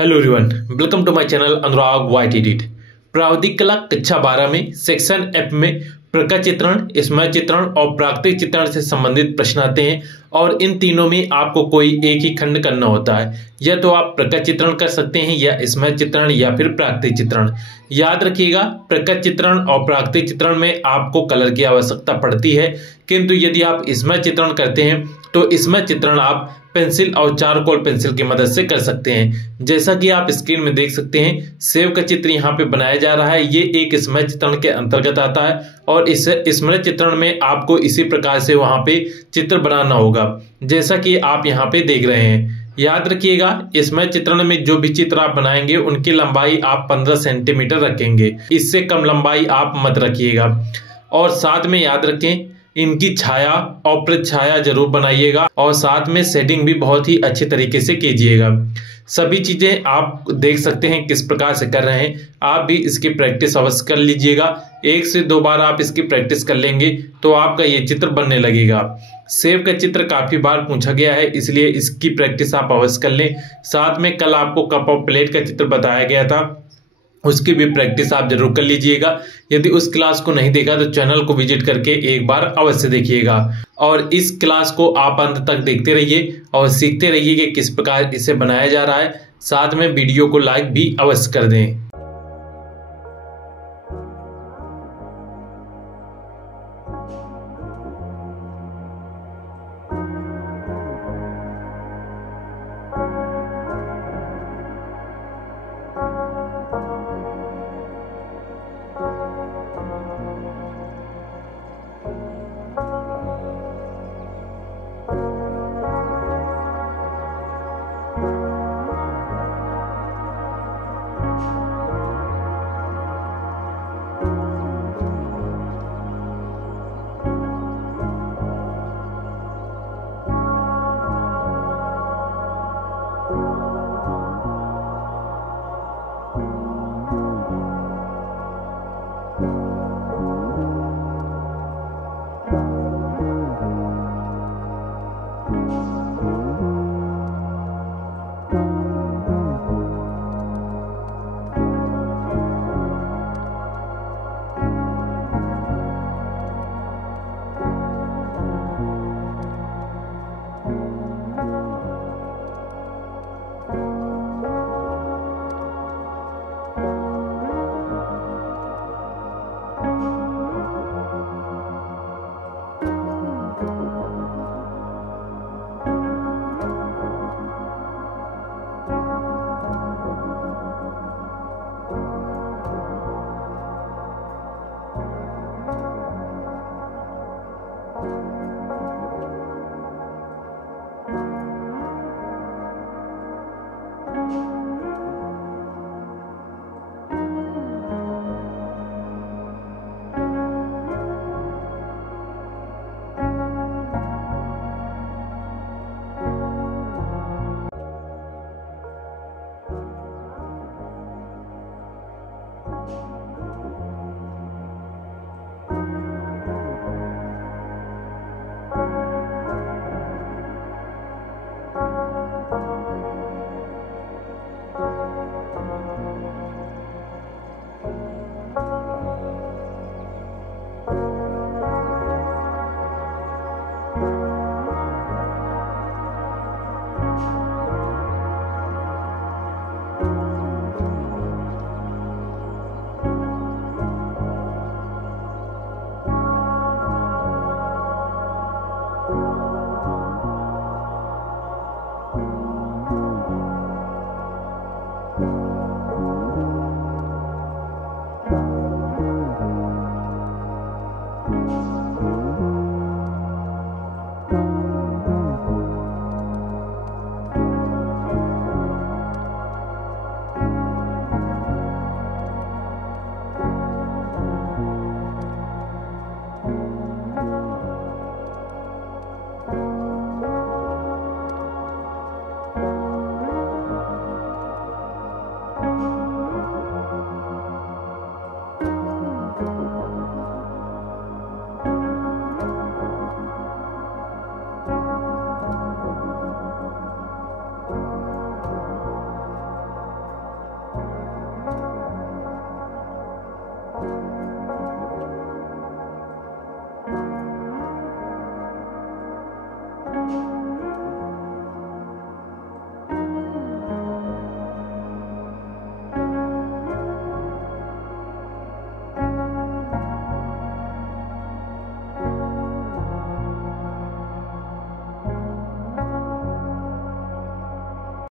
Hello everyone, welcome to my channel Anurag white edit. प्रावधिक कला कक्षा 12 में सेक्शन एफ में प्रकाश चित्रण, स्मृति चित्रण और प्राकृतिक चित्रण से संबंधित प्रश्न आते हैं और इन तीनों में आपको कोई एक ही खंड करना होता है। या तो आप प्रकाश चित्रण कर सकते हैं या स्मृति चित्रण या फिर प्राकृतिक चित्रण। याद रखिएगा, प्रकाश चित्रण और प्राकृतिक चित्रण में आपको कलर की आवश्यकता पड़ती है, किंतु यदि आप स्मृति चित्रण करते हैं तो स्मृति चित्रण आप पेंसिल और चारकोल पेंसिल की मदद से कर सकते हैं। जैसा कि आप स्क्रीन में देख सकते हैं, सेव का चित्र यहाँ पे बनाया जा रहा है। ये एक स्मृति चित्रण के अंतर्गत आता है और इस स्मृति चित्रण में आपको इसी प्रकार से वहां पे चित्र बनाना होगा, जैसा कि आप यहाँ पे देख रहे हैं। याद रखिएगा, स्मृति चित्रण में जो भी चित्र आप बनाएंगे उनकी लंबाई आप 15 सेंटीमीटर रखेंगे, इससे कम लंबाई आप मत रखिएगा। और साथ में याद रखें, इनकी छाया और प्रतिछाया जरूर बनाइएगा और साथ में शेडिंग भी बहुत ही अच्छे तरीके से कीजिएगा। सभी चीजें आप देख सकते हैं किस प्रकार से कर रहे हैं। आप भी इसकी प्रैक्टिस अवश्य कर लीजिएगा। 1 से 2 बार आप इसकी प्रैक्टिस कर लेंगे तो आपका ये चित्र बनने लगेगा। सेव का चित्र काफी बार पूछा गया है, इसलिए इसकी प्रैक्टिस आप अवश्य कर लें। साथ में कल आपको कप और प्लेट का चित्र बताया गया था, उसकी भी प्रैक्टिस आप जरूर कर लीजिएगा। यदि उस क्लास को नहीं देखा तो चैनल को विजिट करके एक बार अवश्य देखिएगा और इस क्लास को आप अंत तक देखते रहिए और सीखते रहिए कि किस प्रकार इसे बनाया जा रहा है। साथ में वीडियो को लाइक भी अवश्य कर दें।